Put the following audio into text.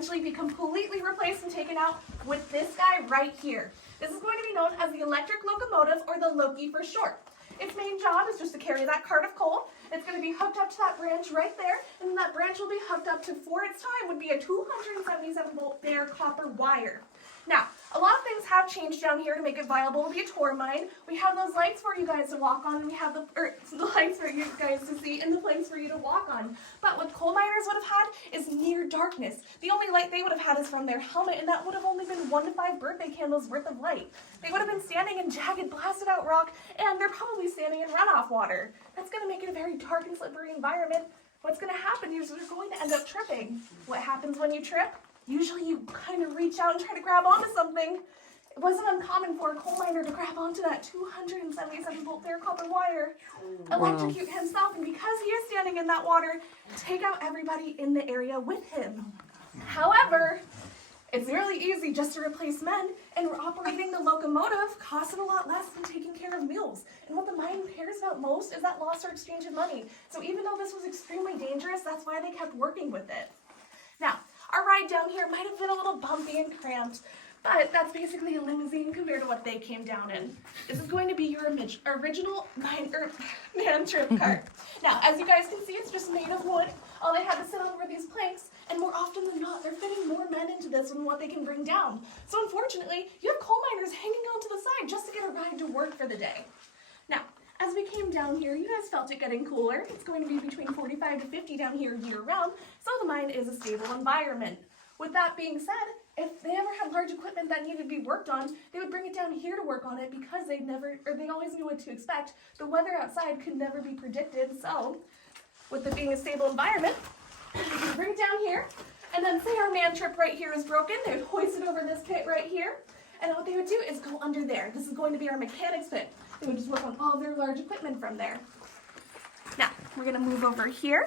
eventually be completely replaced and taken out with this guy right here. This is going to be known as the electric locomotive, or the Loki for short. Its main job is just to carry that cart of coal. It's going to be hooked up to that branch right there, and that branch will be hooked up to, for its time, would be a 277 volt bare copper wire. Now, a lot of things have changed down here to make it viable to be a tour mine. We have those lights for you guys to walk on, and we have the lights for you guys to see, and the planks for you to walk on. But what coal miners would have had is near darkness. The only light they would have had is from their helmet, and that would have only been 1 to 5 birthday candles worth of light. They would have been standing in jagged, blasted out rock, and they're probably standing in runoff water. That's going to make it a very dark and slippery environment. What's going to happen is you're going to end up tripping. What happens when you trip? Usually you kind of reach out and try to grab onto something. It wasn't uncommon for a coal miner to grab onto that 277 volt bare copper wire, electrocute himself, and because he is standing in that water, take out everybody in the area with him. However, it's really easy just to replace men, and operating the locomotive costs a lot less than taking care of mules. And what the mine cares about most is that loss or exchange of money. So even though this was extremely dangerous, that's why they kept working with it. Now, our ride down here might have been a little bumpy and cramped, but that's basically a limousine compared to what they came down in. This is going to be your original man trip cart. Now, as you guys can see, it's just made of wood. All they had to sit on were these planks, and more often than not, they're fitting more men into this than what they can bring down. So unfortunately, you have coal miners hanging on to the side just to get a ride to work for the day. Now, as we came down here, you guys felt it getting cooler. It's going to be between 45 to 50 down here year-round, so the mine is a stable environment. With that being said, if they ever had large equipment that needed to be worked on, they would bring it down here to work on it because they always knew what to expect. The weather outside could never be predicted, so with it being a stable environment, they would bring it down here, and then say our man trip right here is broken, they would hoist it over this pit right here, and what they would do is go under there. This is going to be our mechanics pit. They would just work on all their large equipment from there. Now, we're going to move over here.